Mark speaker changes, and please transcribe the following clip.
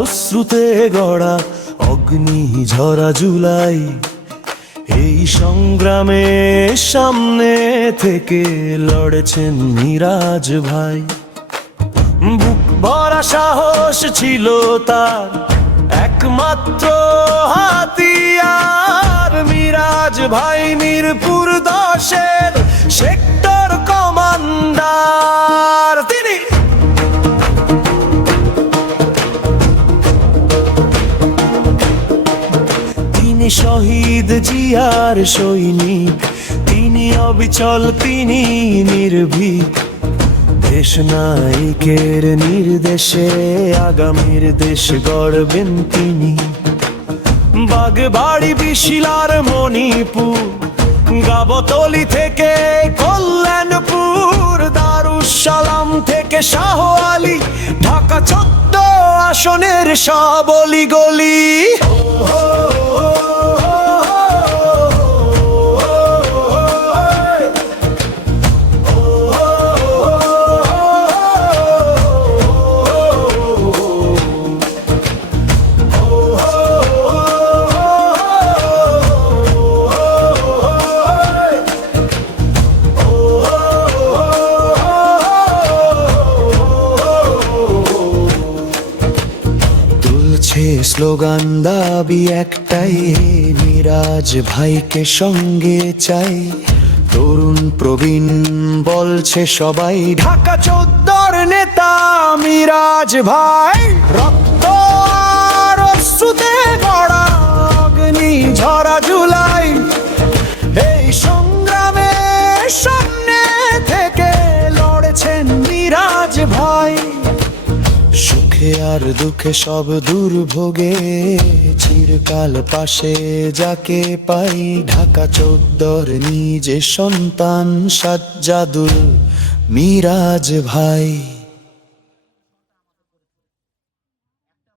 Speaker 1: অশ্রুতে গড়া অগ্নি ঝরা জুলাই। এই সংগ্রামে সামনে থেকে লড়েছেন মিরাজ ভাই। বুক ভরা সাহস ছিল তার, একমাত্র হাতিয়ার মিরাজ ভাই মিরপুর দশের সেক্টর কমান্ডার। তিনি শহীদ জিয়ার সৈনিক, তিনি অবিচল, তিনি নির্ভীক। দেশ নায়কের নির্দেশে আগামীর দেশ গড়বেন তিনি। বাগবাড়ি, বিশিলার মণিপুর, গাবতলি থেকে কল্যাণপুর, দারুসালাম থেকে শাহ আলী, ঢাকা চোদ্দ আসনের সাবলি গলি তুলছে স্লোগান দাবি একটাই নিরাজ ভাইকে সঙ্গে চাই। তরুণ প্রবীণ বলছে সবাই, ঢাকা চোদ্দর নেতা মিরাজ ভাই। রক্ত আর অশ্রুতে গড়া, অগ্নি ঝরা সুখে আর দুঃখে সব দুর্ভোগে, চিরকাল পাশে যাকে পাই ঢাকা চৌদ্দর নিজে সন্তান সাজ্জাদুল মিরাজ ভাই।